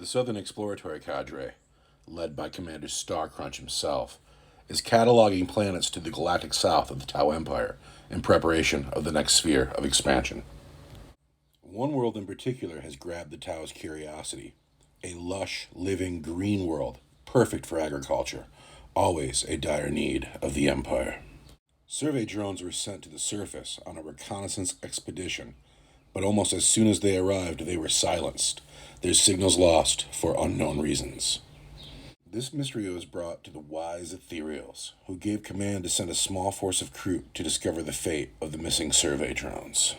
The Southern Exploratory Cadre, led by Commander Starcrunch himself, is cataloging planets to the galactic south of the Tau Empire in preparation of the next sphere of expansion. One world in particular has grabbed the Tau's curiosity, a lush, living green world, perfect for agriculture, always a dire need of the Empire. Survey drones were sent to the surface on a reconnaissance expedition, but almost as soon as they arrived, they were silenced, their signals lost for unknown reasons. This mystery was brought to the wise Ethereals, who gave command to send a small force of crew to discover the fate of the missing survey drones.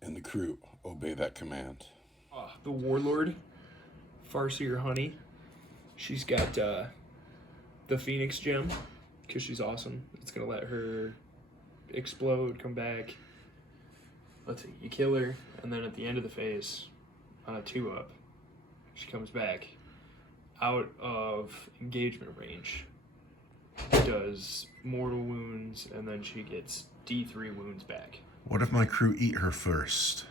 And the crew obey that command. The Warlord, Farseer Honey. She's got the Phoenix Gem, because she's awesome. It's going to let her explode, come back. Let's see, you kill her, and then at the end of the phase, on a 2-up, she comes back out of engagement range, does mortal wounds, and then she gets D3 wounds back. What if my crew eat her first?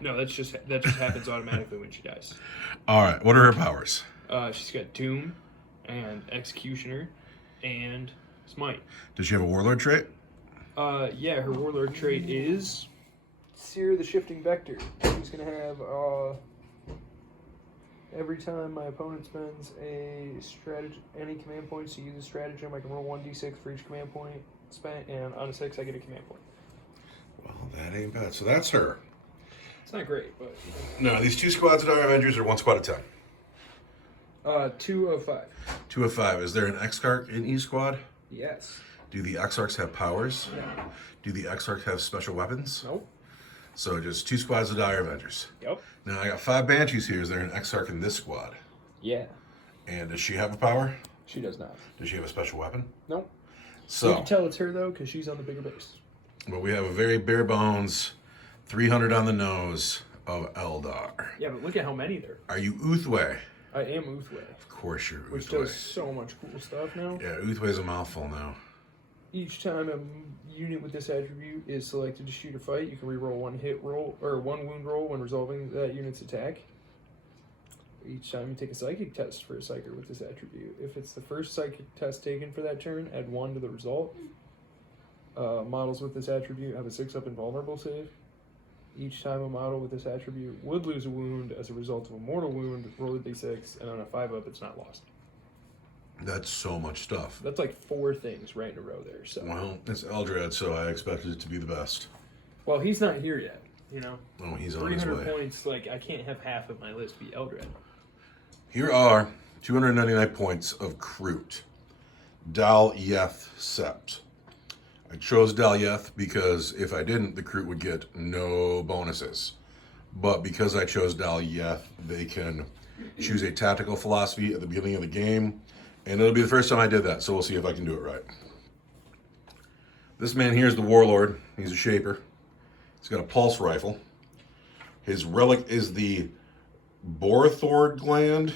No, that just happens automatically when she dies. All right, what are her powers? She's got Doom and Executioner and Smite. Does she have a Warlord trait? Yeah, her Warlord trait is Sear the Shifting Vector. She's gonna have every time my opponent spends any command points to use a stratagem, I can roll 1d6 for each command point spent, and on a 6 I get a command point. Well, that ain't bad. So that's her. It's not great, but No, these 2 squads of Dire Avengers are 1 squad of 10. 2 of 5. 2 of 5. Is there an Exarch in each squad? Yes. Do the Exarchs have powers? No. Do the Exarchs have special weapons? Nope. So just 2 squads of Dire Avengers. Yep. Now I got 5 Banshees here. Is there an Exarch in this squad? Yeah. And does she have a power? She does not. Does she have a special weapon? Nope. So You can tell it's her though, because she's on the bigger base. But we have a very bare bones, 300 on the nose of Eldar. Yeah, but look at how many there. Are you Uthway? I am Uthway. Of course you're Which Uthway. does so much cool stuff now. Yeah, Uthway's a mouthful now. Each time a unit with this attribute is selected to shoot or fight, you can reroll 1 hit roll or 1 wound roll when resolving that unit's attack. Each time you take a psychic test for a psyker with this attribute. If it's the first psychic test taken for that turn, add 1 to the result. Models with this attribute have a 6-up invulnerable save. Each time a model with this attribute would lose a wound as a result of a mortal wound, roll a d6, and on a 5-up, it's not lost. That's so much stuff. That's like 4 things right in a row there. So. Well, it's Eldred, so I expected it to be the best. Well, he's not here yet, you know? Oh, he's on his 300 way. points, like, I can't have half of my list be Eldred. Here are 299 points of Kroot. Dal Yeth Sept. I chose Dal Yeth because if I didn't, the Kroot would get no bonuses. But because I chose Dal Yeth, they can choose a tactical philosophy at the beginning of the game. And it'll be the first time I did that, so we'll see if I can do it right. This man here is the Warlord. He's a Shaper. He's got a pulse rifle. His relic is the Borthord gland.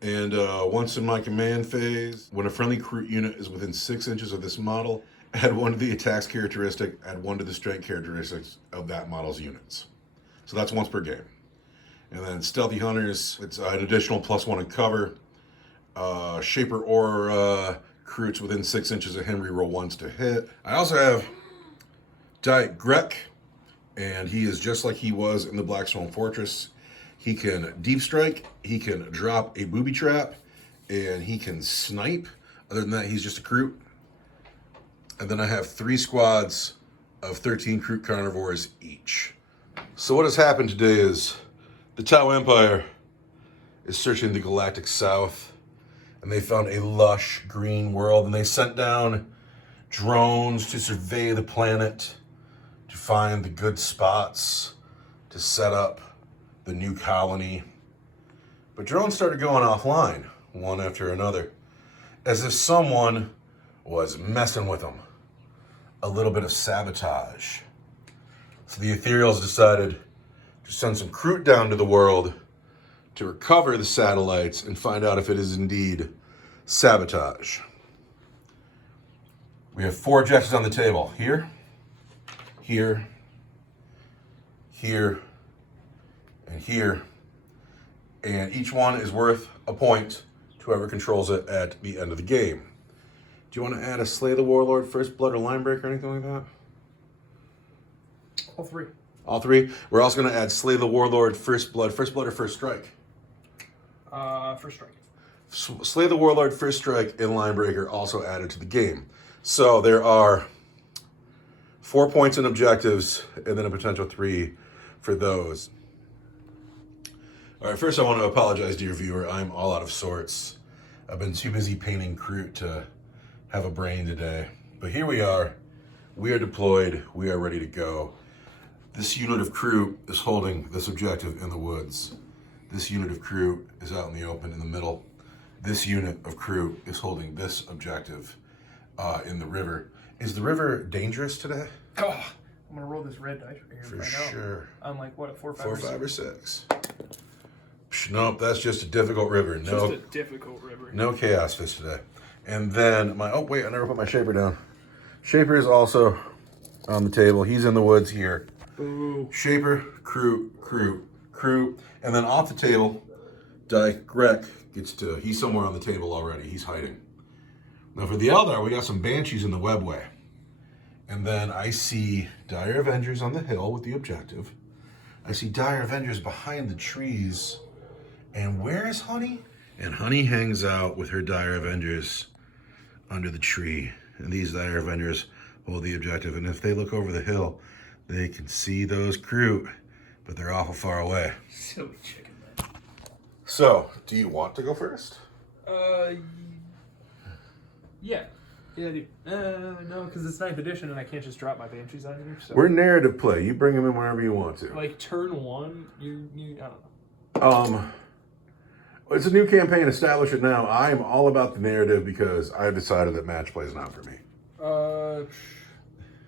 And once in my command phase, when a friendly Kroot unit is within 6 inches of this model, add 1 to the attacks characteristic, add 1 to the strength characteristics of that model's units. So that's once per game. And then Stealthy Hunters, it's an additional +1 in cover. Shaper or Kroots within 6 inches of him, reroll 1s to hit. I also have Dyke Grek, and he is just like he was in the Blackstone Fortress. He can deep strike, he can drop a booby trap, and he can snipe. Other than that, he's just a Kroot. And then I have 3 squads of 13 Kroot carnivores each. So what has happened today is the Tau Empire is searching the galactic south, and they found a lush green world, and they sent down drones to survey the planet, to find the good spots, to set up the new colony. But drones started going offline, one after another, as if someone was messing with them. A little bit of sabotage. So the Ethereals decided to send some Kroot down to the world to recover the satellites and find out if it is indeed sabotage. We have 4 objectives on the table. Here, here, here, and here. And each one is worth a point to whoever controls it at the end of the game. Do you want to add a Slay the Warlord, First Blood, or Linebreaker, or anything like that? All three. All three? We're also going to add Slay the Warlord, First Blood or First Strike? First strike. Slay the Warlord, First Strike, and Linebreaker also added to the game. So there are 4 points in objectives, and then a potential 3 for those. All right, first I want to apologize to your viewer. I'm all out of sorts. I've been too busy painting Kroot to have a brain today. But here we are. We are deployed. We are ready to go. This unit of Kroot is holding this objective in the woods. This unit of Kroot is out in the open in the middle. This unit of Kroot is holding this objective in the river. Is the river dangerous today? Oh, I'm going to roll this red dice right here. For sure. I'm like, what, 4, 5, 4, or 6? 5, or 6. Nope, that's just a difficult river. Just a difficult river. No chaos fish today. And then oh wait, I never put my Shaper down. Shaper is also on the table. He's in the woods here. Ooh. Shaper, Kroot. And then off the table, Greg he's somewhere on the table already. He's hiding. Now for the Eldar, we got some Banshees in the webway. And then I see Dire Avengers on the hill with the objective. I see Dire Avengers behind the trees. And where is Honey? And Honey hangs out with her Dire Avengers under the tree. And these Dire Avengers hold the objective. And if they look over the hill, they can see those Kroot, but they're awful far away. Silly chicken, man. So, do you want to go first? Yeah. Yeah, I do. No, because it's 9th edition and I can't just drop my Banshees on you. So. We're narrative play. You bring them in wherever you want to. Like turn 1, I don't know. It's a new campaign. Establish it now. I am all about the narrative because I've decided that match play is not for me.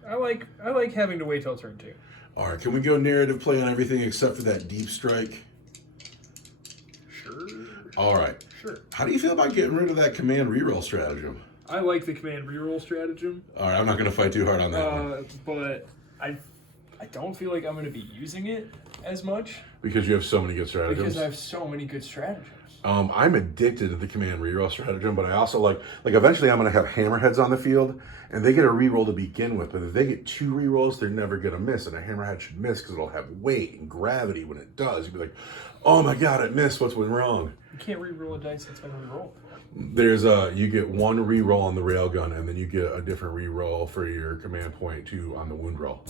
I like having to wait till turn 2. All right, can we go narrative play on everything except for that deep strike? Sure. All right. Sure. How do you feel about getting rid of that command reroll stratagem? I like the command reroll stratagem. All right, I'm not going to fight too hard on that one. But I don't feel like I'm going to be using it as much. Because you have so many good stratagems? Because I have so many good stratagems. I'm addicted to the command reroll stratagem, but I also like eventually I'm going to have hammerheads on the field, and they get a reroll to begin with, but if they get 2 rerolls, they're never going to miss, and a hammerhead should miss because it'll have weight and gravity when it does. You'd be like, oh my god, it missed, what's went wrong? You can't reroll a dice that's been rerolled. There's you get 1 reroll on the railgun, and then you get a different reroll for your command point 2 on the wound roll.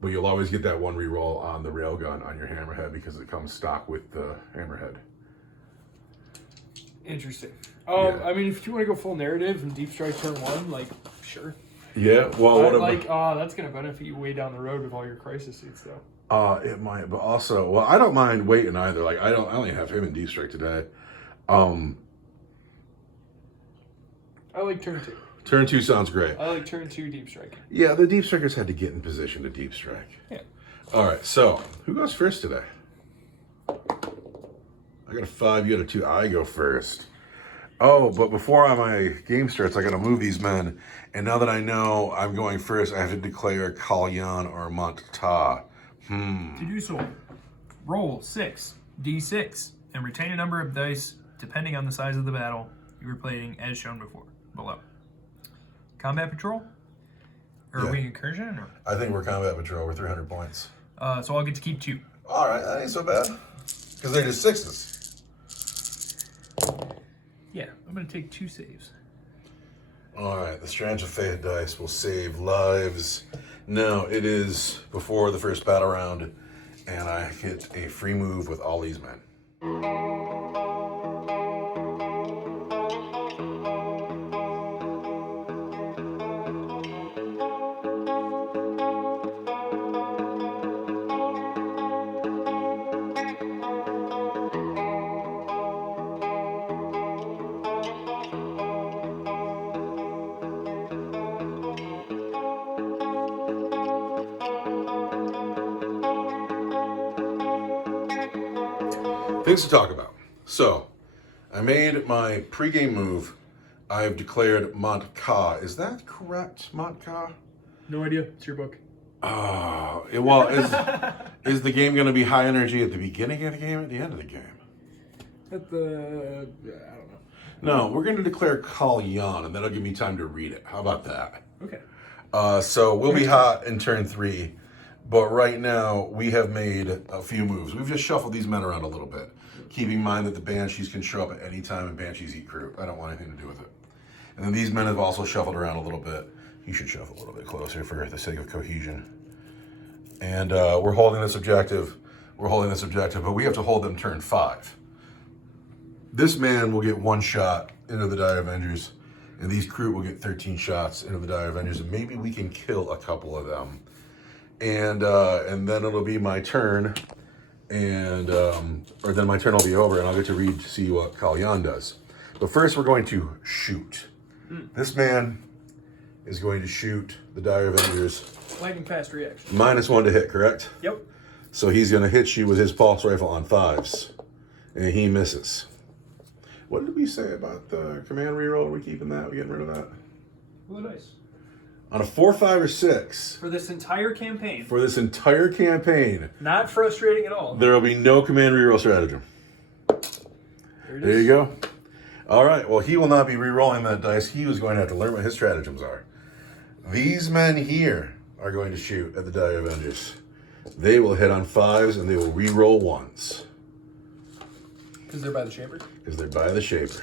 But you'll always get that 1 reroll on the railgun on your hammerhead because it comes stock with the hammerhead. Interesting. Yeah. I mean, if you want to go full narrative and deep strike turn 1, like, sure. Yeah, well, that's going to benefit you way down the road with all your crisis seats, though. It might, but also, well, I don't mind waiting either. Like, I only have him in deep strike today. I like turn 2. Turn 2 sounds great. I like turn 2 deep strike. Yeah, the deep strikers had to get in position to deep strike. Yeah. All right, so who goes first today? I got a 5, you got a 2. I go first. Oh, but before my game starts, I got to move these men. And now that I know I'm going first, I have to declare Kalyan or Monta. To do so, roll 6d6 and retain a number of dice depending on the size of the battle you were playing as shown below. Combat patrol? Or Yeah. are we incursion? Or? I think we're combat patrol. We're 300 points. So I'll get to keep 2. All right, that ain't so bad. Because they're just 6s. Yeah, I'm going to take 2 saves. All right, the Strange of Fate dice will save lives. No, it is before the first battle round, and I get a free move with all these men. Things to talk about. So, I made my pregame move. I've declared Montka. Is that correct, Montka? No idea. It's your book. Well, is the game going to be high energy at the beginning of the game or at the end of the game? At the I don't know. No, we're going to declare Call Yon, and that'll give me time to read it. How about that? Okay. So we'll be hot in turn 3, but right now we have made a few moves. We've just shuffled these men around a little bit, keeping in mind that the Banshees can show up at any time and Banshees eat crew. I don't want anything to do with it. And then these men have also shuffled around a little bit. You should shuffle a little bit closer for the sake of cohesion. And we're holding this objective. But we have to hold them turn 5. This man will get 1 shot into the Dire Avengers, and these crew will get 13 shots into the Dire Avengers, and maybe we can kill a couple of them. And then it'll be my turn, or then my turn will be over, and I'll get to see what Kalyan does. But first, we're going to shoot. This man is going to shoot the Dire Avengers. Lightning fast reaction. -1 to hit, correct? Yep. So he's going to hit you with his pulse rifle on 5s, and he misses. What did we say about the command reroll? Are we keeping that? Are we getting rid of that? Roll the dice. On a 4, 5, or 6, For this entire campaign. for this entire campaign, Not frustrating at all. there will be no command reroll stratagem. There you go. All right, well, he will not be re-rolling that dice. He was going to have to learn what his stratagems are. These men here are going to shoot at the Dire Avengers. They will hit on 5s, and they will re-roll 1s. Because they're by the chamber? Because they're by the Shaper.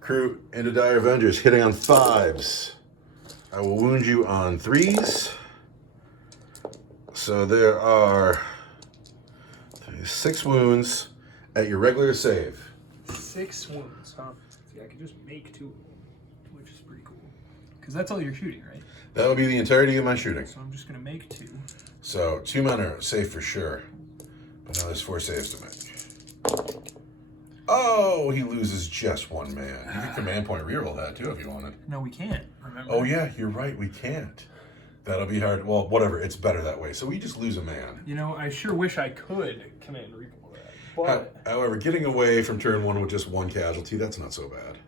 Crew into Dire Avengers, hitting on 5s. I will wound you on 3s. So there are 6 wounds at your regular save. 6 wounds, huh? See, I could just make 2 of them, which is pretty cool. Because that's all you're shooting, right? That will be the entirety of my shooting. So I'm just going to make 2. So 2 men are safe for sure. But now there's 4 saves to make. Oh, he loses just 1 man. You can command point reroll that too if you wanted. No, we can't, remember? Oh yeah, you're right, we can't. That'll be hard. Well, whatever, it's better that way. So we just lose a man. You know, I sure wish I could command reroll that. But However, getting away from turn 1 with just 1 casualty, that's not so bad.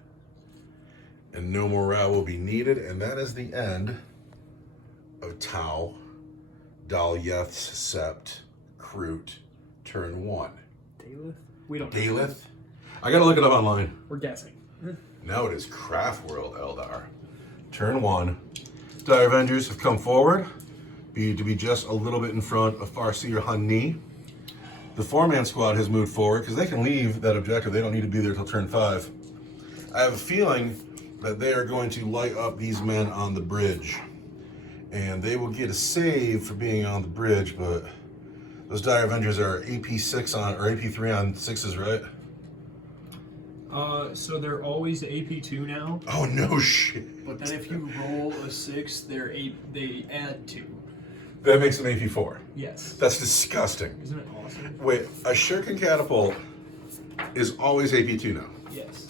And no morale will be needed, and that is the end of Tau, Dalyeth's Sept, Kroot, turn 1. Daleth? We don't know. Daleth? I gotta look it up online. We're guessing. Now it is Craftworld, Eldar. Turn 1. Dire Avengers have come forward to be just a little bit in front of Farseer Hani. The 4-man squad has moved forward because they can leave that objective. They don't need to be there till turn 5. I have a feeling that they are going to light up these men on the bridge. And they will get a save for being on the bridge, but those Dire Avengers are AP6 on, or AP3 on 6s, right? So they're always AP2 now. Oh, no shit. But then if you roll a 6, they add 2. That makes them AP4. Yes. That's disgusting. Isn't it awesome? Wait, a Shuriken Catapult is always AP2 now. Yes.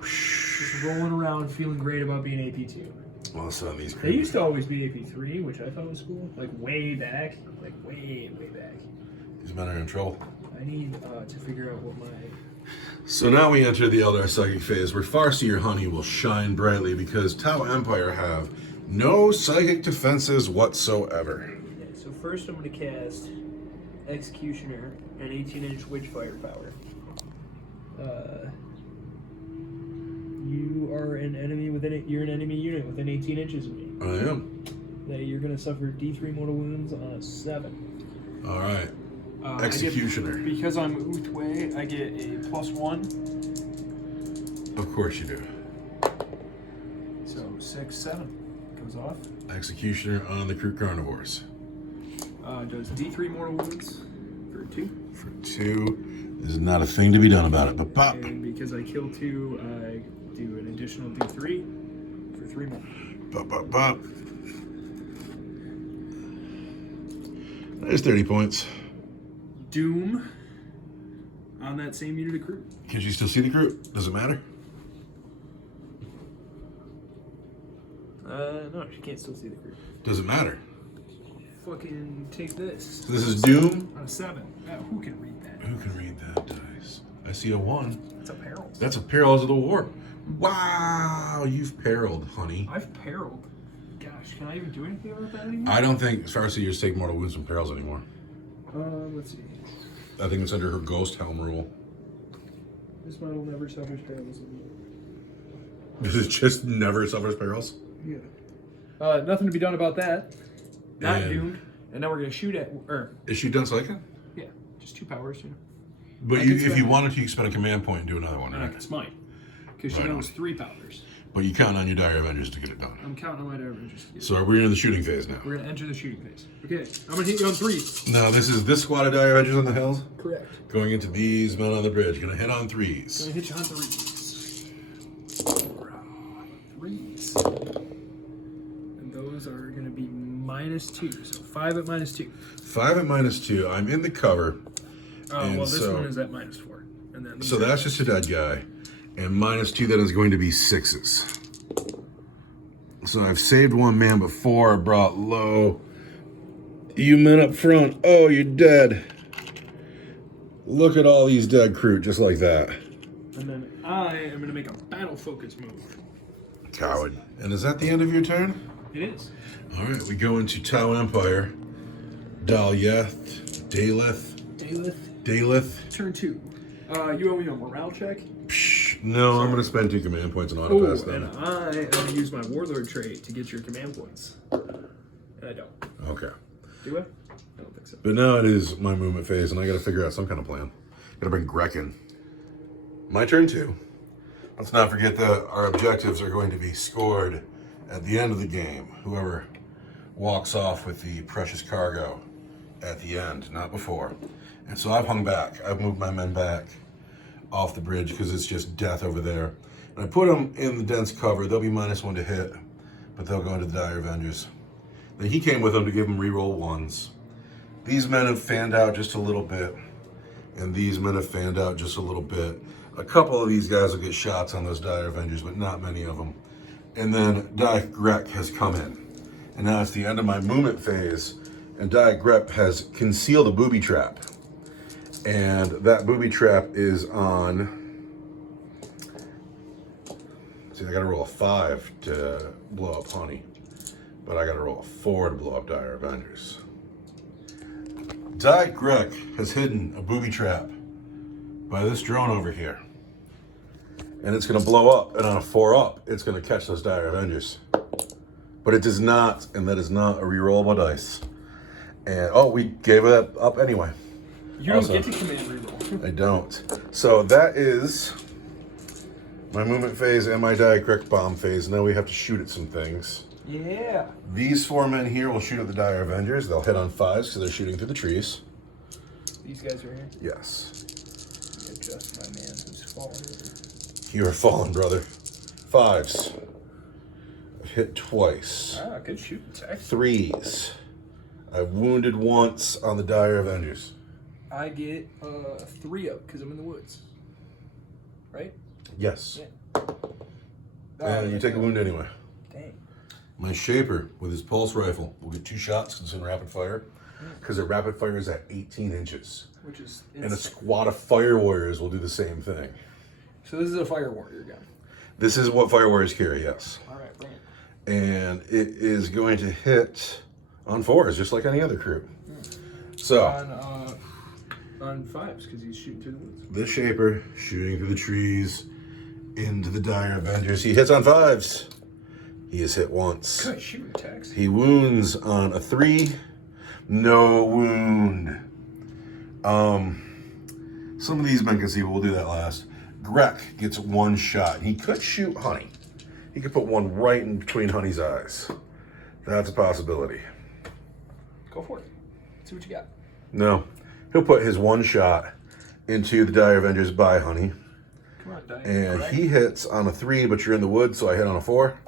Just rolling around feeling great about being AP2. Well, son, these They used to always be AP3, which I thought was cool. Like way back. Like way back. These men are in trouble. I need to figure out what my... So now we enter the Eldar Psychic phase, where Farseer Honey will shine brightly because Tau Empire have no psychic defenses whatsoever. Yeah, so first I'm going to cast Executioner and 18-inch Witchfire power. You are an enemy you're an enemy unit within 18 inches of me. I am. That you're going to suffer D3 mortal wounds on a 7. All right. Executioner. Because I'm Utway, I get a +1. Of course you do. So 6, 7 goes off. Executioner on the Kroot Carnivores. Does D3 mortal wounds for 2. For 2. There's not a thing to be done about it, but pop. And because I kill 2, I do an additional D3 for 3 more. Pop, pop, pop. There's 30 points. Doom on that same unit of crew. Can you still see the Kroot? Does it matter? No, she can't still see the crew. Does it matter? Fucking take this. So this is Doom. On a 7. Who can read that? Who can read that dice? I see a 1. It's a peril. That's a Perils of the War. Wow, you've perilled, honey. I've periled. Gosh, gosh, can I even do anything about that anymore? I don't think Farsi used to take mortal wounds from perils anymore. Let's see. I think it's under her ghost helm rule. This model never suffers perils. Does it just never suffers perils? Yeah. Nothing to be done about that. Not And- doomed. And now we're gonna shoot at Is she done psychic? yeah, just 2 powers, you know. But I you, can if you spend- wanted to, you could spend a command point and do another one, And right? that's mine. Because she Right on. knows 3 powers. But you count on your Dire Avengers to get it done. I'm counting on my Dire Avengers. So we're in the shooting phase now. We're gonna enter the shooting phase. Okay, I'm gonna hit you on 3s. Now this is this squad of Dire Avengers on the hills Correct. going into these men on the bridge. Gonna hit on 3s. I'm gonna hit you on 3s. 3s. And those are gonna be -2. So 5 at -2. 5 at -2. I'm in the cover. Oh, And well, this so- one is at -4. And then these So are- that's just a dead guy. And -2 then is going to be 6s. So I've saved 1 man before, brought low. You men up front. Oh, you're dead. Look at all these dead crew, just like that. And then I am gonna make a battle focus move. Coward. And is that the end of your turn? It is. All right, we go into Tau Empire. Dalyeth, Daleth. Turn 2. You owe me a morale check. Psh, no, I'm going to spend 2 command points on Oh, auto pass and them. I am gonna use my Warlord trait to get your command points. And I don't. Okay. Do I? I don't think so. But now it is my movement phase, and I got to figure out some kind of plan. Got to bring Grek in. My turn 2. Let's not forget that our objectives are going to be scored at the end of the game. Whoever walks off with the precious cargo at the end, not before. And so I've hung back. I've moved my men back off the bridge because it's just death over there. And I put them in the dense cover. They'll be -1 to hit, but they'll go into the Dire Avengers. Then he came with them to give them reroll 1s. These men have fanned out just a little bit, and these men have fanned out just a little bit. A couple of these guys will get shots on those Dire Avengers, but not many of them. And then Diet Grek has come in. And now it's the end of my movement phase, and Diet Grek has concealed a booby trap. And that booby trap is on... See, I gotta roll a 5 to blow up Honey. But I gotta roll a 4 to blow up Dire Avengers. Diet Grek has hidden a booby trap by this drone over here. And it's gonna blow up, and on a 4 up, it's gonna catch those Dire Avengers. But it does not, and that is not a rerollable dice. And, oh, we gave it up anyway. You Also- don't get to command reroll. I don't. So that is my movement phase and my Diet Grek bomb phase. Now we have to shoot at some things. Yeah. These 4 men here will shoot at the Dire Avengers. They'll hit on 5s because they're shooting through the trees. These guys are here. Yes. Adjust my man who's fallen. You are fallen, brother. 5s. I've hit twice. Ah, good shooting tech. 3s. I've wounded once on the Dire Avengers. I get 3 up because I'm in the woods. Right? Yes. Yeah. And you take a wound anyway. Dang. My Shaper, with his pulse rifle, will get 2 shots because it's in rapid fire. Because their rapid fire is at 18 inches. Which is And a insane. squad of fire warriors will do the same thing. So this is a fire warrior gun. This is what fire warriors carry, yes. All right, bring it. And it is going to hit on 4s, just like any other crew. So, On 5s because he's shooting through the woods. this Shaper, shooting through the trees, into the Dire Avengers. He hits on 5s. He is hit once. Good shooting techs. He wounds on a 3. No wound. Some of these men can see, but we'll do that last. Grek gets 1 shot. He could shoot Honey. He could put one right in between Honey's eyes. That's a possibility. Go for it. See what you got. No. He'll put his 1 shot into the Dire Avengers by Honey. Come on, Diane. And he hits on a 3, but you're in the woods, so I hit on a 4.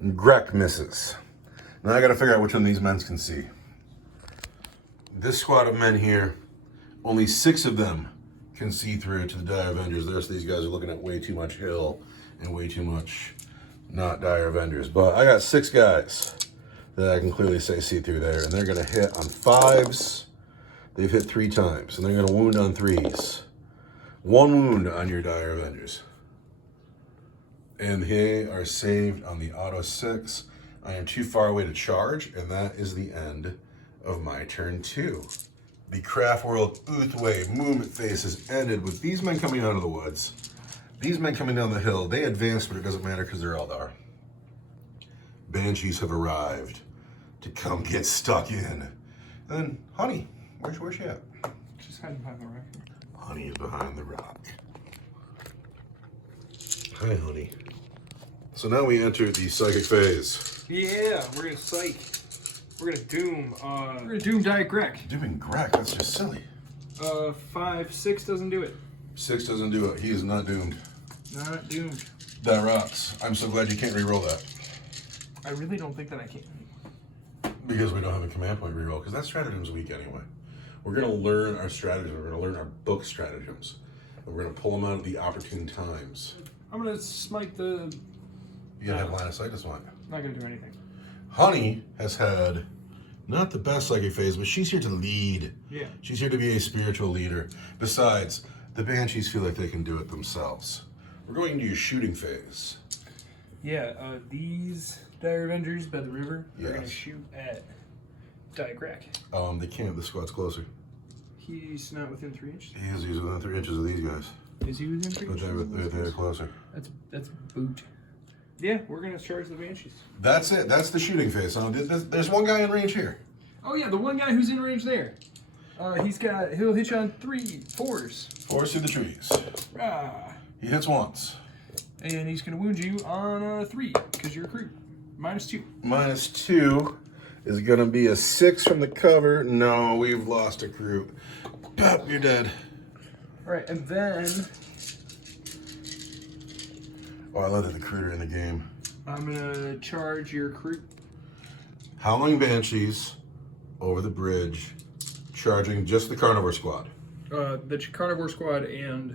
And Grek misses. Now I gotta figure out which one of these men can see. This squad of men here, only 6 of them can see through to the Dire Avengers. The rest of these guys are looking at way too much hill and way too much not Dire Avengers. But I got 6 guys that I can clearly say see through there, and they're gonna hit on 5s. They've hit 3 times, and they're gonna wound on 3s. 1 wound on your Dire Avengers. And they are saved on the auto 6. I am too far away to charge, and that is the end of my turn 2. The Craftworld Uthway movement phase has ended with these men coming out of the woods. These men coming down the hill. They advance, but it doesn't matter because they're Eldar. Banshees have arrived to come get stuck in. And then, Honey, where's she at? She's hiding behind the rock. Honey is behind the rock. Hi, Honey. So now we enter the psychic phase. Yeah, we're gonna psych. We're gonna doom. We're gonna doom Diet Greg. Doing Greg, that's just silly. 5, 6 doesn't do it. 6 doesn't do it. He is not doomed. Not doomed. That rocks. I'm so glad you can't re-roll that. I really don't think that I can. Because we don't have a command point reroll, because that stratagem's weak anyway. We're going to learn our stratagems. We're going to learn our book stratagems. And we're going to pull them out at the opportune times. I'm gonna smite the. You got to have line of sight to smite. Not gonna do anything. Honey has had not the best psychic phase, but she's here to lead. Yeah. She's here to be a spiritual leader. Besides, the Banshees feel like they can do it themselves. We're going into your shooting phase. Yeah, these Dire Avengers by the river are gonna Yes. shoot at Diet Greg. They can't. The squad's closer. He's not within 3 inches. He's within 3 inches of these guys. Is he within 3 But inches? they're closer. That's boot. Yeah, we're gonna charge the Banshees. That's it. That's the shooting phase. So there's one guy in range here. Oh yeah, the one guy who's in range there. He'll hit you on 3 4s. 4 through the trees. Ah. He hits once. And he's gonna wound you on 3, because you're a crew. -2. -2 is going to be a 6 from the cover. No, we've lost a crew. Pop, you're dead. Alright, and then Oh, I love that the crew are in the game. I'm gonna charge your crew. Howling Banshees over the bridge, charging just the Carnivore Squad. The Carnivore Squad and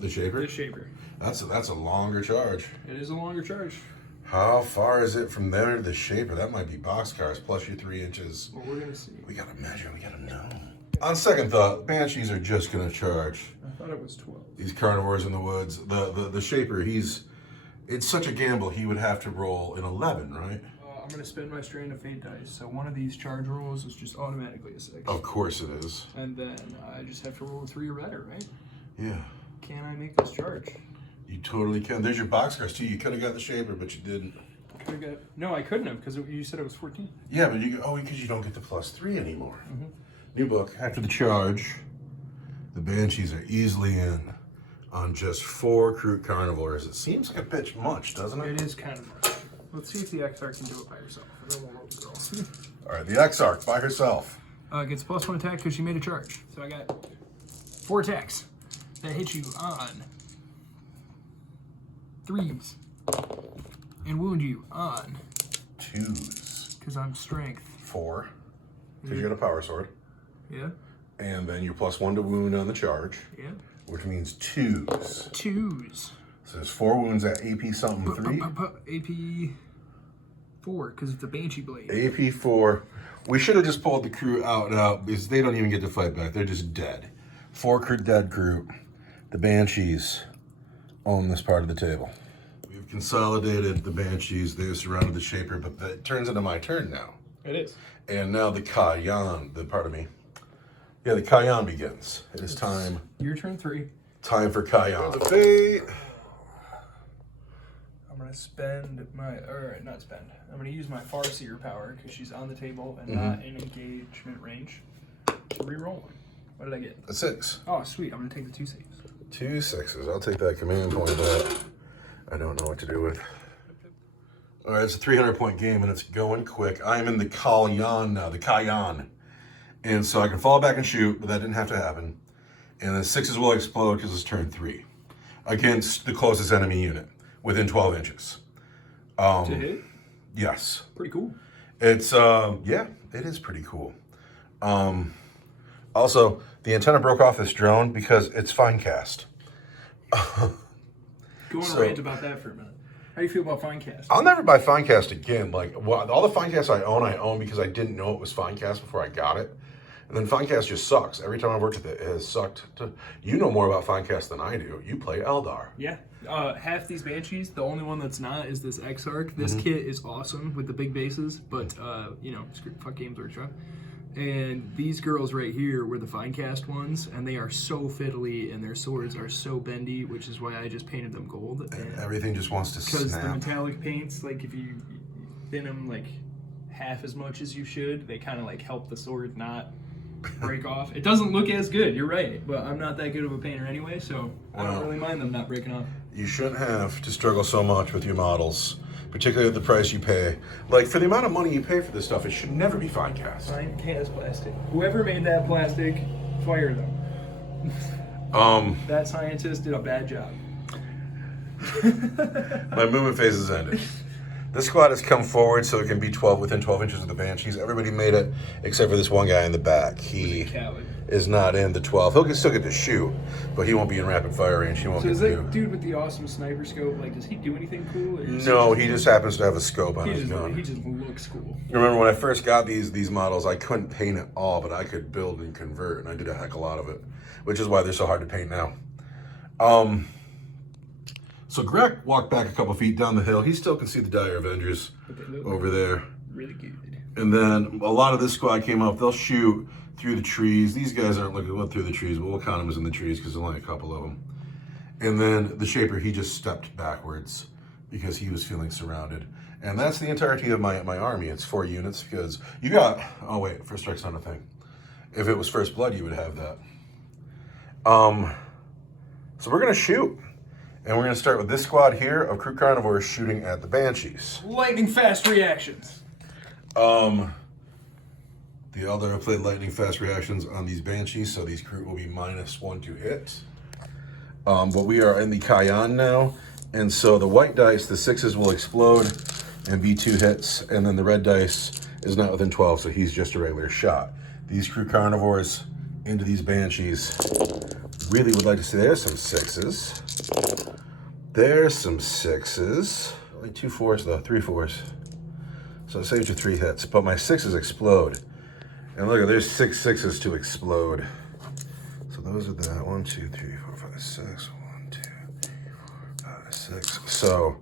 The Shaper? the Shaper. That's a longer charge. It is a longer charge. How far is it from there to the Shaper? That might be boxcars plus your 3 inches. Well, we're gonna see. We gotta measure, we gotta know. On second thought, Banshees are just gonna charge I thought it was 12. these carnivores in the woods. The Shaper, it's such a gamble, he would have to roll an 11, right? I'm gonna spend my Strain of Fate dice, so one of these charge rolls is just automatically a 6. Of course it is. And then I just have to roll a 3 or better, right? Yeah, Can I make this charge? you totally can. There's your boxcars too. You could have got the Shaper, but you didn't. Could've got... No, I couldn't have, because you said it was 14. Yeah, but because you don't get the +3 anymore. New book. After the charge, the Banshees are easily in on just 4 crew carnivores. It seems like a bit much, doesn't it? It is kind of much. Let's see if the XR can do it by herself, and then we'll roll the girl. All right, the Exarch by herself. Gets +1 attack because she made a charge. So I got 4 attacks that hit you on 3s and wound you on 2s. because I'm strength. 4, because you got a power sword. Yeah, And then your +1 to wound on the charge, yeah. which means 2s. 2s. So there's 4 wounds at AP something 3. AP 4 because it's a Banshee blade. AP 4. We should have just pulled the crew out now because they don't even get to fight back. They're just dead. 4 crew dead crew. The Banshees own this part of the table. We've consolidated the Banshees. They've surrounded the Shaper, but that turns into my turn now. It is. And now the Kayan begins. It is time. Your turn 3. Time for Kayan. The fate. I'm gonna spend my, or not spend. I'm gonna use my Farseer power because she's on the table and not in engagement range. To reroll one. What did I get? A 6. Oh, sweet. I'm gonna take the 2 saves. 2 6s. I'll take that command point that I don't know what to do with. All right, it's a 300-point game and it's going quick. I'm in the Kayan now, the Kayan. And so I can fall back and shoot, but that didn't have to happen. And the 6s will explode because it's turn 3 against the closest enemy unit within 12 inches. To hit? Yes. Pretty cool. It's, yeah, it is pretty cool. Also, the antenna broke off this drone because it's Finecast. Go on a rant about that for a minute. How do you feel about Finecast? I'll never buy Finecast again. Like, all the Finecasts I own because I didn't know it was Finecast before I got it. And then Finecast just sucks. Every time I've worked with it, it has sucked. You know more about Finecast than I do. You play Eldar. Yeah. Half these Banshees, the only one that's not is this Exarch. This kit is awesome with the big bases, but, you know, fuck Games Workshop. And these girls right here were the Finecast ones, and they are so fiddly, and their swords are so bendy, which is why I just painted them gold. And everything just wants to snap. Because the metallic paints, like, if you thin them, like, half as much as you should, they kind of, like, help the sword not break off. It doesn't look as good, you're right, but I'm not that good of a painter anyway, so I don't really mind them not breaking off. You shouldn't have to struggle so much with your models, particularly at the price you pay. Like, for the amount of money you pay for this stuff, it should never be Finecast. Finecast plastic. Whoever made that plastic, fire them. That scientist did a bad job. My movement phase has ended. This squad has come forward so it can be 12 within 12 inches of the Banshees. Everybody made it except for this one guy in the back. He is not in the 12. He'll still get to shoot, but he won't be in rapid fire range. He won't So get is to that dude with the awesome sniper scope, like, does he do anything cool? Or No, he just happens to have a scope on his gun. He just looks cool. Remember when I first got these models, I couldn't paint it all, but I could build and convert, and I did a heck of a lot of it, which is why they're so hard to paint now. So Greg walked back a couple feet down the hill. He still can see the Dire Avengers over there. Really good. And then a lot of this squad came up. They'll shoot through the trees. These guys aren't looking through the trees, but we'll count them as in the trees because there's only a couple of them. And then the Shaper, he just stepped backwards because he was feeling surrounded. And that's the entirety of my army. It's 4 units because you got, oh wait, First Strike's not a thing. If it was First Blood, you would have that. So we're gonna shoot. And we're gonna start with this squad here of Crew Carnivores shooting at the Banshees. Lightning fast reactions. The Eldar played lightning fast reactions on these Banshees, so these crew will be -1 to hit. But we are in the Kayan now, and so the white dice, the 6s will explode and be 2 hits, and then the red dice is not within 12, so he's just a regular shot. These Crew Carnivores into these Banshees really would like to see, there's some 6s. There's some 6s. Only 2 4s though, 3 4s. So it saves you 3 hits, but my 6s explode. And look, there's 6 6s to explode. So those are that, 1, 2, 3, 4, 5, 6, 1, 2, 3, 4, 5, 6. So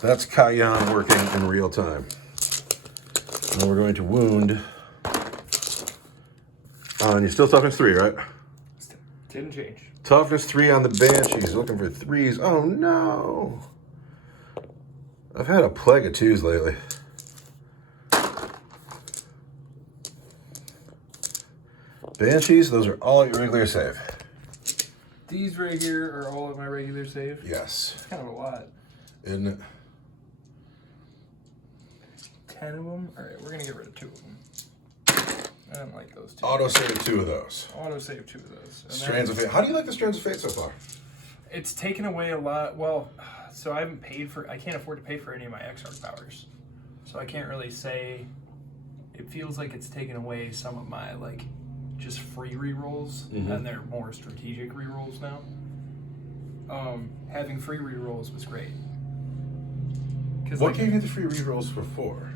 that's Kayan working in real time. Now we're going to wound. And you're still toughness 3, right? Didn't change. Toughness 3 on the Banshees, looking for 3s. Oh no! I've had a plague of 2s lately. Banshees, those are all at your regular save. These right here are all at my regular save. Yes. It's kind of a lot. Isn't it? 10 of them? Alright, we're gonna get rid of 2 of them. I don't like those 2. Auto save 2 of those. Auto save 2 of those. And Strands of Fate. How do you like the Strands of Fate so far? it's taken away a lot. Well, so I haven't paid for, I can't afford to pay for any of my Exarch powers. So I can't really say, it feels like it's taken away some of my, like, just free rerolls, and they're more strategic rerolls now. Having free rerolls was great. What like, gave you the free rerolls before?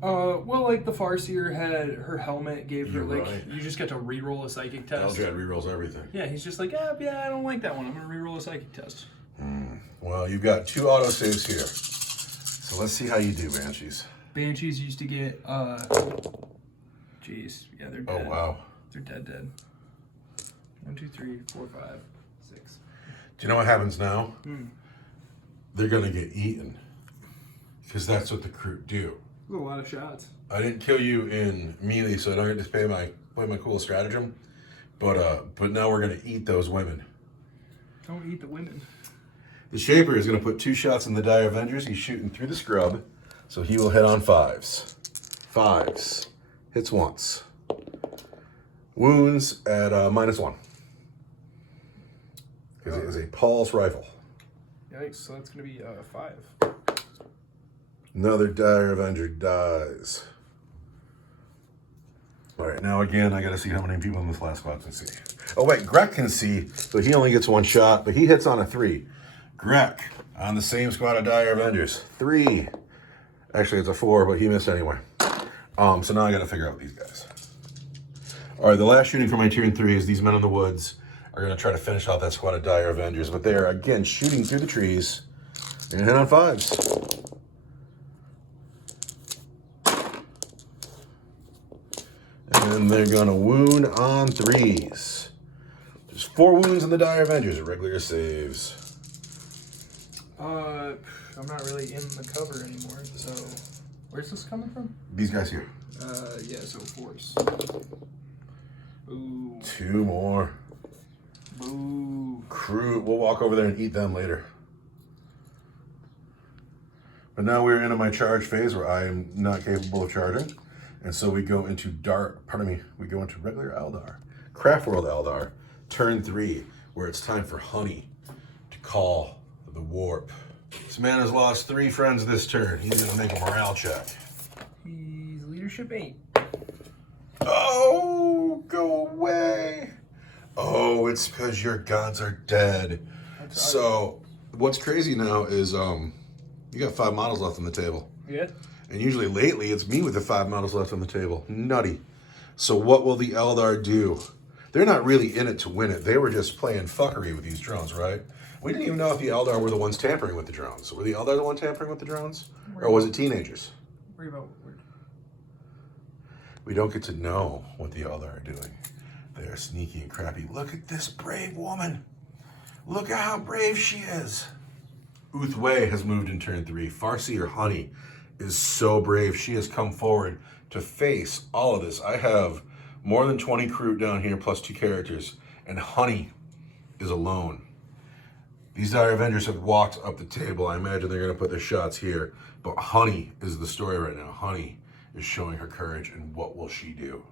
well, like the Farseer had her helmet, gave her You're like right. you just got to reroll a psychic test. Eldred rerolls everything. Yeah, he's just like, yeah, I don't like that one. I'm gonna reroll a psychic test. Well, you've got 2 auto saves here. So let's see how you do, Banshees. Banshees used to get, jeez, yeah, they're dead. Oh, wow. They're dead. 1, 2, 3, 4, 5, 6. Do you know what happens now? They're going to get eaten. Because that's what the crew do. There's a lot of shots. I didn't kill you in melee, so I don't get to play my cool stratagem. But now we're going to eat those women. Don't eat the women. The Shaper is going to put 2 shots in the Dire Avengers. He's shooting through the scrub, so he will hit on 5s. 5s. Hits once. Wounds at -1. Because it is a pulse rifle. Yikes, so that's going to be 5. Another Dire Avenger dies. All right, now again, I got to see how many people in this last squad can see. Oh wait, Greg can see, but he only gets 1 shot, but he hits on a 3. Greg on the same squad of Dire Avengers. 3. Actually, it's a 4, but he missed anyway. So now I got to figure out these guys. All right, the last shooting for my turn 3 is these men in the woods are going to try to finish off that squad of Dire Avengers, but they are, again, shooting through the trees and hit on 5s. And they're going to wound on 3s. There's 4 wounds in the Dire Avengers, regular saves. I'm not really in the cover anymore, so where's this coming from? These guys here. Yeah, so force. Ooh. 2 more. Ooh. Crew, we'll walk over there and eat them later. But now we're into my charge phase where I am not capable of charging. And so we go into we go into regular Eldar. Craftworld Eldar, turn 3, where it's time for Honey to call the warp. This man has lost 3 friends this turn. He's gonna make a morale check. He's leadership 8. Oh, go away. Oh, it's because your gods are dead. So what's crazy now is you got 5 models left on the table. Yeah. And usually lately it's me with the 5 models left on the table. Nutty. So what will the Eldar do? They're not really in it to win it. They were just playing fuckery with these drones, right? We didn't even know if the Eldar were the ones tampering with the drones. Were the Eldar the one tampering with the drones? Or was it teenagers? Worry about We don't get to know what the Eldar are doing. They are sneaky and crappy. Look at this brave woman. Look at how brave she is. Uthway has moved in turn 3. Farseer Honey is so brave. She has come forward to face all of this. I have more than 20 crew down here plus 2 characters, and Honey is alone. These Dire Avengers have walked up the table. I imagine they're going to put their shots here, but Honey is the story right now. Honey is showing her courage, and what will she do?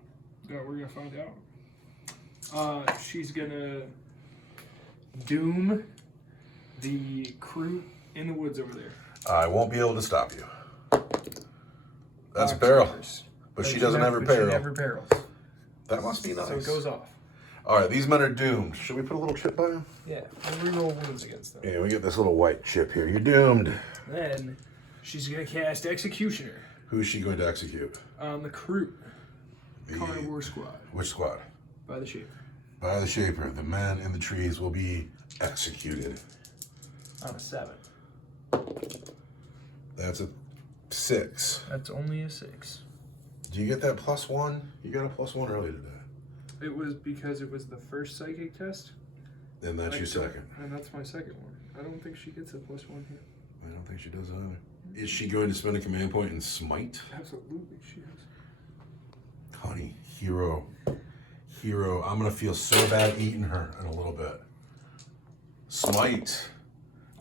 Yeah, we're gonna find out. She's gonna doom the crew in the woods over there. I won't be able to stop you. That's a barrel. But she doesn't have her barrel. She never barrels. That must be nice. So it goes off. All right, these men are doomed. Should we put a little chip by them? Yeah, we'll reroll wounds against them. Yeah, we get this little white chip here. You're doomed. Then she's gonna cast Executioner Who's she going to execute? on the crew. The Carnivore Squad Which squad? by the Shaper. By the Shaper. The men in the trees will be executed. On a 7. That's a 6. That's only a 6. Do you get that +1? You got a +1 earlier today. It was because it was the first psychic test. And that's your second. And that's my second one. I don't think she gets a +1 here. I don't think she does either. Is she going to spend a command point and smite? Absolutely, she is. Honey, hero. Hero. I'm going to feel so bad eating her in a little bit. Smite.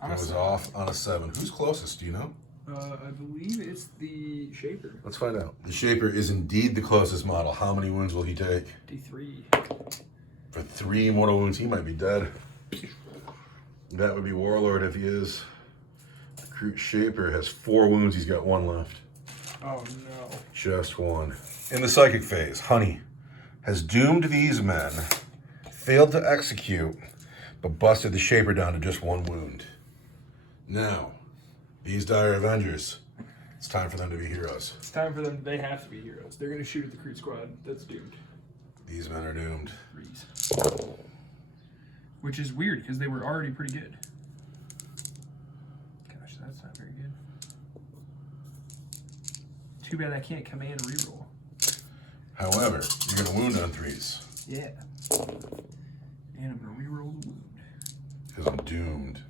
Goes off on a 7. Who's closest? Do you know? I believe it's the Shaper. Let's find out. The Shaper is indeed the closest model. How many wounds will he take? D3. For 3 mortal wounds, he might be dead. That would be Warlord if he is. The Crew Shaper has 4 wounds. He's got 1 left. Oh no. Just 1. In the psychic phase, Honey has doomed these men, failed to execute, but busted the Shaper down to just 1 wound. Now, these Dire Avengers, it's time for them to be heroes. It's time for them. They have to be heroes. They're going to shoot at the Creed Squad. That's doomed. These men are doomed. 3s. Which is weird because they were already pretty good. Gosh, that's not very good. Too bad I can't command reroll. However, you're going to wound on 3s. Yeah. And I'm going to reroll the wound. Because I'm doomed.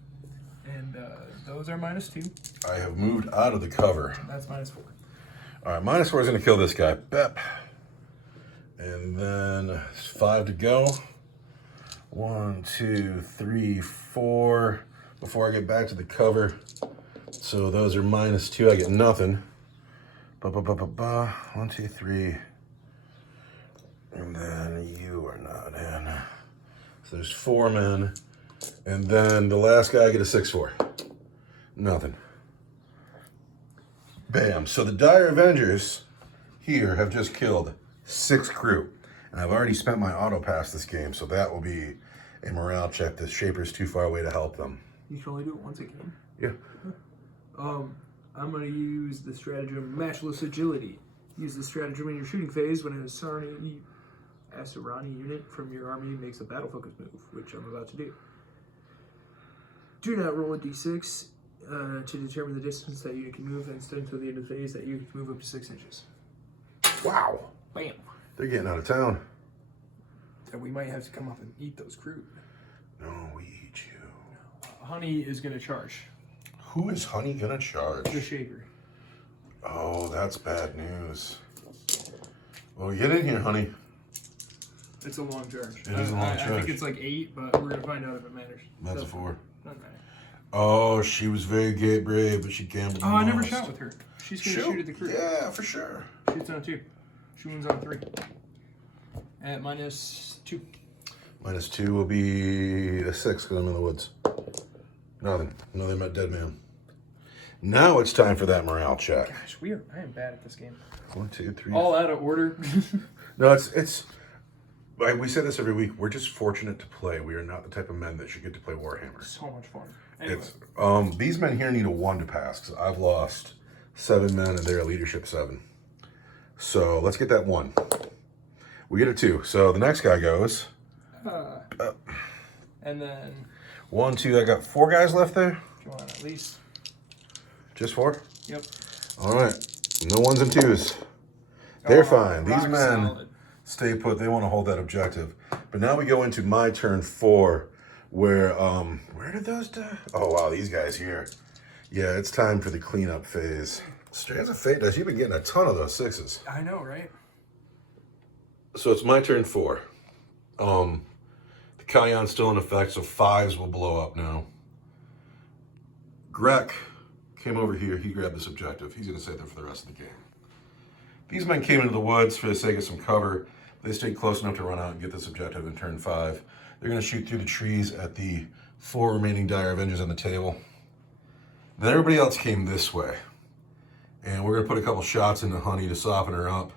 And those are -2. I have moved out of the cover. That's -4. All right, -4 is going to kill this guy. Bep. And then 5 to go. 1, 2, 3, 4. Before I get back to the cover. So those are -2. I get nothing. 1, 2, 3. And then you are not in. So there's 4 men. And then the last guy I get a 6-4. Nothing. Bam. So the Dire Avengers here have just killed 6 crew. And I've already spent my auto pass this game, so that will be a morale check. The Shaper's too far away to help them. You can only do it once a game. Yeah. I'm going to use the stratagem Matchless Agility. Use the stratagem in your shooting phase when a Sarni Asurani unit from your army makes a battle focus move, which I'm about to do. Do not roll a d6 to determine the distance that unit can move, and instead until the end of the phase that unit can move up to 6 inches. Wow. Bam. They're getting out of town. And we might have to come up and eat those crew. No, we eat you. Honey is going to charge. Who is Honey gonna charge? The Shaper. Oh, that's bad news. Well, get in here, Honey. It's a long charge. It is a long I charge. think it's like 8, but we're going to find out if it matters. That's So, a 4. doesn't matter. Oh, she was very gay brave, but she gambled. Oh, I and never lost. shot with her. She's going to shoot at the crew. Yeah, for sure. Shoots on 2. She wins on 3. At -2. -2 will be a 6 because I'm in the woods. Nothing. Another dead man. Now it's time for that morale check. Gosh, I am bad at this game. 1, 2, 3. All out of order. No, it's. Like we say this every week. We're just fortunate to play. We are not the type of men that should get to play Warhammer. So much fun. Anyway. It's these men here need a 1 to pass because I've lost 7 men and they're a leadership 7. So let's get that 1. We get a 2. So the next guy goes. And then 1, 2. I got 4 guys left there. if you want at least. Just 4. Yep. All right. No 1s and 2s. They're fine. These rock men solid. stay put. They want to hold that objective. But now we go into my turn 4, where where did those die? Oh wow, these guys here. Yeah, it's time for the cleanup phase. Strands of Fate does. You've been getting a ton of those 6s. I know, right? So it's my turn 4. The Kayon's still in effect, so 5s will blow up now. Grek came over here. He grabbed this objective. He's going to stay there for the rest of the game. These men came into the woods for the sake of some cover. They stayed close enough to run out and get this objective in turn 5. They're going to shoot through the trees at the 4 remaining Dire Avengers on the table. Then everybody else came this way. And we're going to put a couple shots into Honey to soften her up.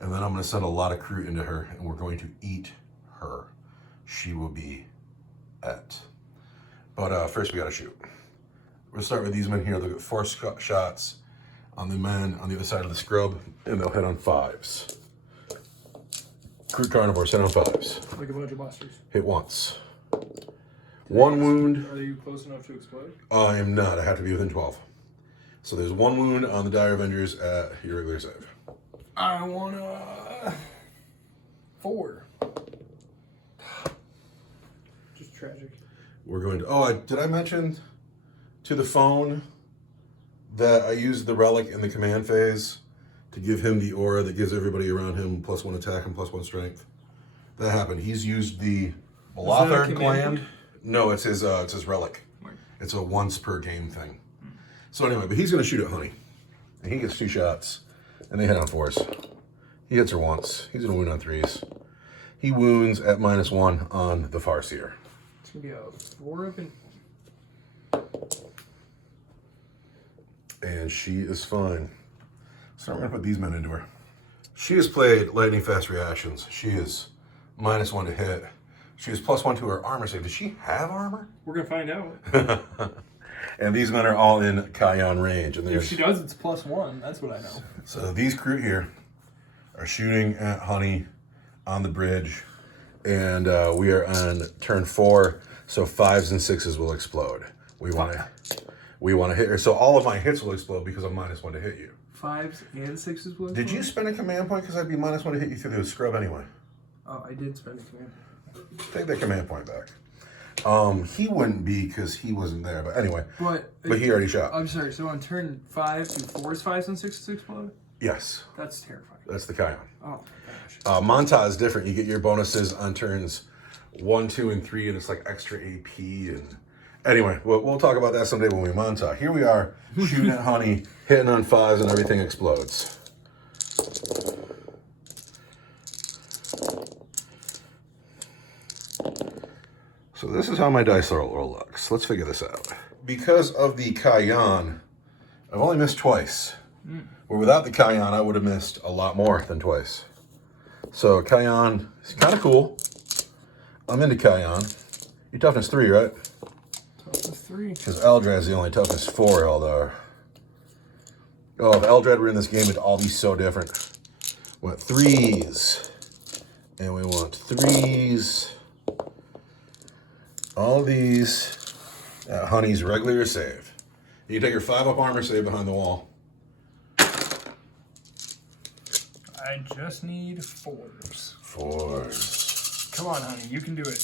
And then I'm going to send a lot of crew into her, and we're going to eat her. She will be et. But first we got to shoot. We're going to start with these men here. They'll get 4 shots on the men on the other side of the scrub, and they'll hit on 5s. Crew carnivores hit on 5s. Like a bunch of busters. Hit once. 1 wound. Are you close enough to explode? I am not. I have to be within 12. So there's 1 wound on the Dire Avengers at your regular save. I want a 4. Just tragic. We're going to. Oh, did I mention to the phone that I used the relic in the command phase to give him the aura that gives everybody around him +1 attack and +1 strength? That happened. He's used the Lothar gland. No, it's his relic. It's a once per game thing. So anyway, but he's going to shoot at Honey, and he gets 2 shots, and they hit on 4s. He hits her once. He's going to wound on 3s. He wounds at -1 on the Farseer. It's going to be a 4 up and... And she is fine. So I'm going to put these men into her. She has played lightning fast reactions. She is -1 to hit. She has +1 to her armor save. Does she have armor? We're going to find out. And these men are all in Kayan range. And If she does, it's +1. That's what I know. So these crew here are shooting at Honey on the bridge. And we are on turn 4. So 5s and 6s will explode. We want to hit her. So all of my hits will explode because I'm -1 to hit you. 5s and 6s will Did you spend a command point? Because I'd be -1 to hit you through the scrub anyway. Oh, I did spend a command. Take that command point back. He wouldn't be because he wasn't there. But anyway, but he already shot. I'm sorry. So on turn 5, do 4s, 5s, and 6s explode? Yes, That's terrifying. that's the Kayan. Oh my gosh. Manta is different. You get your bonuses on turns 1, 2, and 3, and it's like extra AP. And anyway, we'll talk about that someday when we Manta. Here we are shooting at Honey, hitting on 5s, and everything explodes. So this is how my dice roll looks. Let's figure this out. Because of the Kayan, I've only missed twice. Where without the Kayan, I would have missed a lot more than twice. So Kayan is kind of cool. I'm into Kayan. Your toughness 3, right? Toughness 3. Because Eldrad's the only toughness 4 Eldar. Oh, if Eldrad were in this game, it'd all be so different. Went 3s. And we want 3s. All these at Honey's regular save. You take your 5-up armor save behind the wall. I just need 4s. 4s. Come on, honey, you can do it.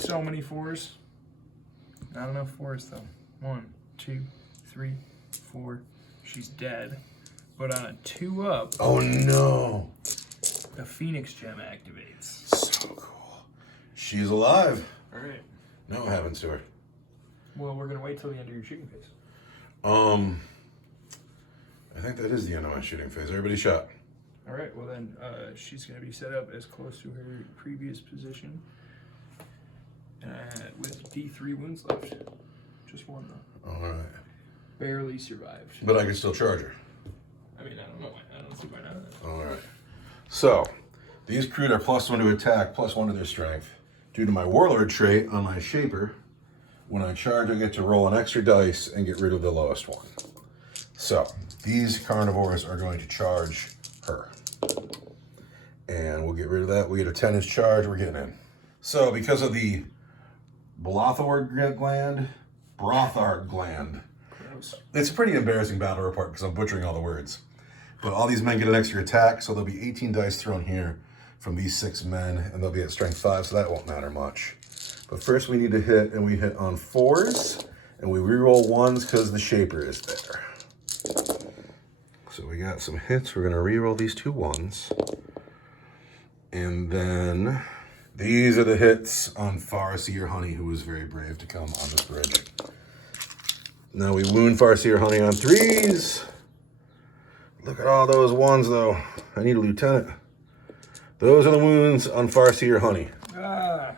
So many 4s. Not enough 4s though. 1, 2, 3, 4. She's dead. But on a 2-up, Oh no. the Phoenix gem activates. So cool. She's alive. All right. Now what happens to her? Well, we're gonna wait till the end of your shooting phase. I think that is the end of my shooting phase. Everybody shot. All right. Well then, she's gonna be set up as close to her previous position, with D3 wounds left. Just 1 though. All right. Barely survived. But I can still charge her. I mean, I don't know. I don't see why not. All right. So, these crude are +1 to attack, +1 to their strength. Due to my warlord trait on my shaper, when I charge, I get to roll an extra dice and get rid of the lowest one. So, these carnivores are going to charge her. And we'll get rid of that. We get a 10-inch charge. We're getting in. So, because of the Brothard gland, Gross. it's a pretty embarrassing battle report because I'm butchering all the words. But all these men get an extra attack, so there'll be 18 dice thrown here from these 6 men, and they'll be at strength 5, so that won't matter much. But first we need to hit, and we hit on 4s, and we reroll 1s because the shaper is there. So we got some hits. We're gonna reroll these 2 1s. And then these are the hits on Farseer Honey, who was very brave to come on this bridge. Now we wound Farseer Honey on 3s. Look at all those 1s though. I need a lieutenant. Those are the wounds on Farseer Honey. Ah.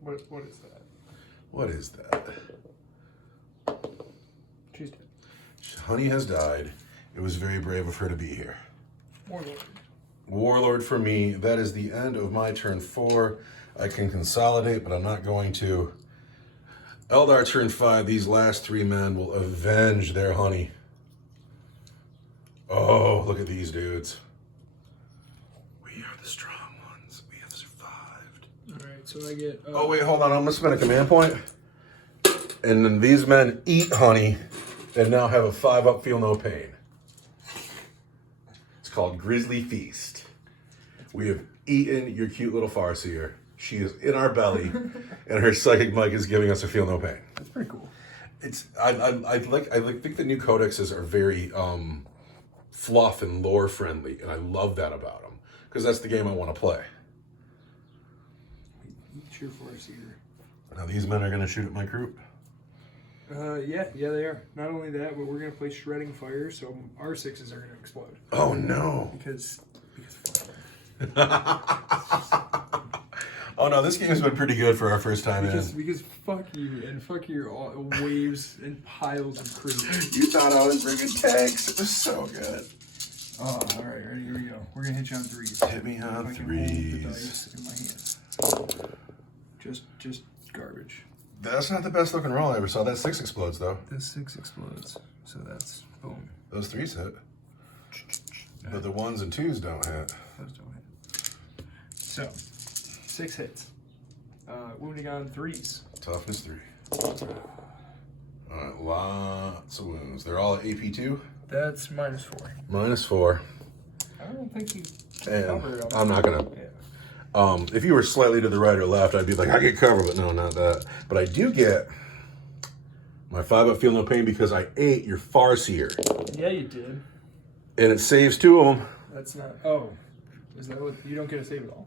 What is that? What is that? She's dead. Honey has died. It was very brave of her to be here. Warlord. Warlord for me. That is the end of my turn 4. I can consolidate, but I'm not going to. Eldar turn 5. These last 3 men will avenge their honey. Oh, look at these dudes. We are the strong ones. We have survived. All right, so I get. Oh, wait, hold on. I'm going to spend a command point. And then these men eat honey and now have a 5-up feel no pain. It's called Grizzly Feast. We have eaten your cute little Farseer. She is in our belly, and her psychic mic is giving us a feel no pain. That's pretty cool. It's I think the new codexes are very fluff and lore friendly, and I love that about them because that's the game I want to play. Eat your Farseer. Now these men are going to shoot at my group. Yeah, they are. Not only that, but we're gonna play Shredding Fire, so our 6s are gonna explode. Oh no! Because Oh no, this game's been pretty good for our first time because fuck you and fuck your waves and piles of crew. You thought I was bringing tanks. It was so good. Oh, all right, ready? Here we go. We're gonna hit you on 3s. Hit me on If I can hold the 3s. dice in my hand. Just garbage. That's not the best looking roll I ever saw. That 6 explodes though. This 6 explodes, so that's boom. Those 3s hit. But the 1s and 2s don't hit. Those don't hit. So, 6 hits. Wounding on 3s. Toughness 3. Alright, lots of wounds. They're all at AP2? That's -4. -4. I don't think you And covered it. I'm not gonna. Yeah. If you were slightly to the right or left, I'd be like, I get cover, but no, not that. But I do get my 5-up feel no pain because I ate your Farseer. Yeah, you did. And it saves 2 of them. That's not. Oh, is that what you don't get a save at all?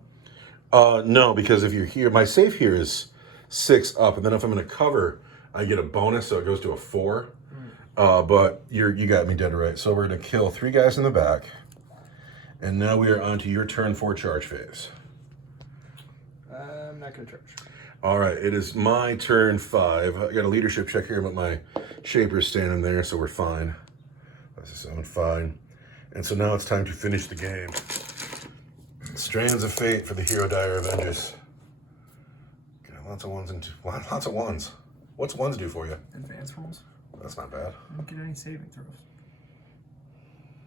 No, because if you're here, my save here is 6 up, and then if I'm in a cover, I get a bonus, so it goes to a 4. But you got me dead right. So we're gonna kill 3 guys in the back, and now we are on to your turn 4 charge phase. I'm not gonna charge. All right, it is my turn 5. I got a leadership check here, but my shaper's standing there, so we're fine. That's fine. And so now it's time to finish the game. Strands of Fate for the Hero Dire Avengers. Got lots of 1s and 2. Lots of 1s. What's 1s do for you? Advance rolls. That's not bad. I don't get any saving throws.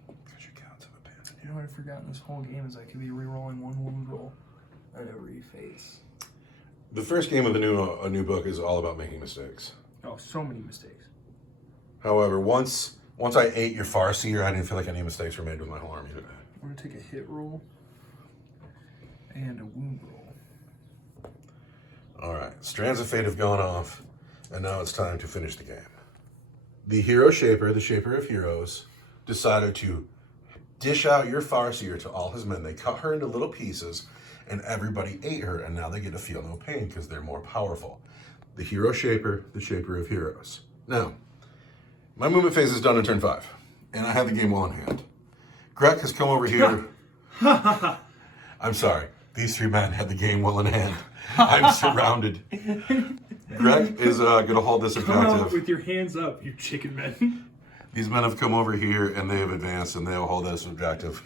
Because your counts have a You know what I forgot in this whole game is I could be rerolling one wound roll at every phase. The first game of the new book is all about making mistakes. Oh, so many mistakes. However, once I ate your Farseer, I didn't feel like any mistakes were made with my whole army today. I'm gonna take a hit roll and a wound roll. All right, Strands of Fate have gone off, and now it's time to finish the game. The hero shaper, the shaper of heroes, decided to dish out your Farseer to all his men. They cut her into little pieces, and everybody ate her, and now they get to feel no pain because they're more powerful. The hero shaper, the shaper of heroes. Now, my movement phase is done in turn 5, and I have the game well in hand. Greg has come over here. I'm sorry. These 3 men had the game well in hand. I'm surrounded. Greg is going to hold this Come out objective. with your hands up, you chicken men. These men have come over here, and they have advanced, and they will hold this objective.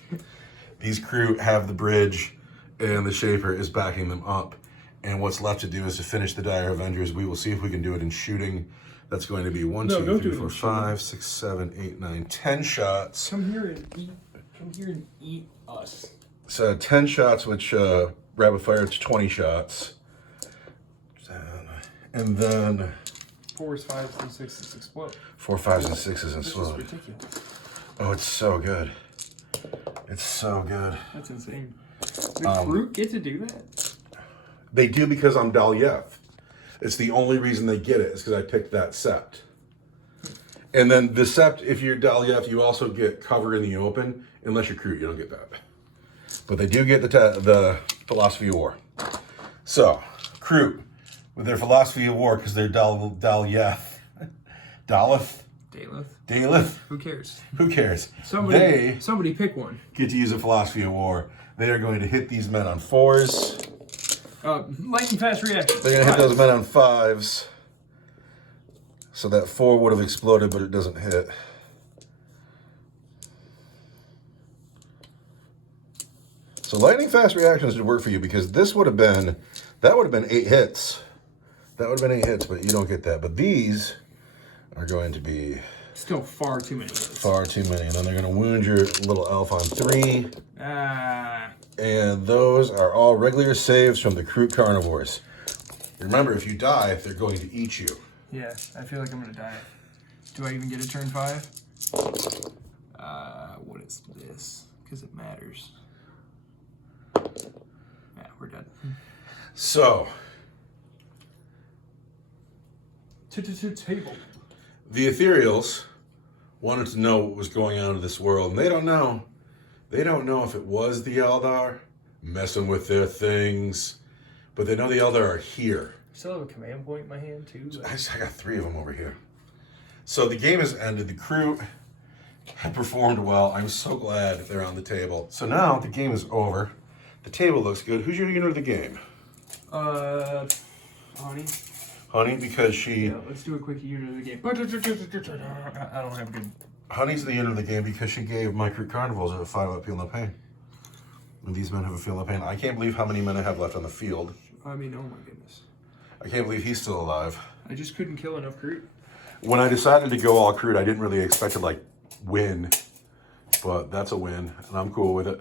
These crew have the bridge, and the shaper is backing them up. And what's left to do is to finish the Dire Avengers. We will see if we can do it in shooting. That's going to be 1, No, 2, don't 3, do it 4, in 5, 6, 7, 8, 9, 10 shots. Come here and eat. Come here and eat us. So 10 shots, which rapid fire to 20 shots. And then 4s, 5s, and 6s explode. 4, 5s, and 6s and This is slow. ridiculous. Oh, it's so good. It's so good. That's insane. The Groot get to do that? They do because I'm Dalyeth. It's the only reason they get it is because I picked that sept. And then the sept, if you're Dalyeth, you also get cover in the open. Unless you're Groot, you don't get that. But they do get the philosophy of war. So, Groot, with their philosophy of war, because they're Dalyeth. Daleth? Daleth? Who cares? Who cares? Somebody pick one. Get to use a philosophy of war. They are going to hit these men on 4s. Lightning fast reaction. They're going to hit those men on 5s. So that 4 would have exploded, but it doesn't hit. So lightning fast reactions would work for you because that would have been 8 hits. That would have been 8 hits, but you don't get that. But these are going to be Still far too many. far too many. And then they're going to wound your little elf on 3. And those are all regular saves from the Kroot carnivores. Remember, if you die, they're going to eat you. Yeah, I feel like I'm gonna die. Do I even get a turn 5? What is this? Because it matters. Yeah, we're done. So, Table. the Ethereals wanted to know what was going on in this world, and they don't know. They don't know if it was the Eldar messing with their things, but they know the Eldar are here. Still have a command point in my hand too. I got 3 of them over here. So the game has ended. The crew have performed well. I'm so glad they're on the table. So now the game is over. The table looks good. Who's your unit of the game? Honey. Honey, because she... Yeah, let's do a quick unit of the game. I don't have good... Honey's the unit of the game because she gave my Kroot carnivores a 5-up feel no pain. And these men have a feel no pain. I can't believe how many men I have left on the field. I mean, oh my goodness. I can't believe he's still alive. I just couldn't kill enough Groot. When I decided to go all Kroot, I didn't really expect to, win. But that's a win, and I'm cool with it.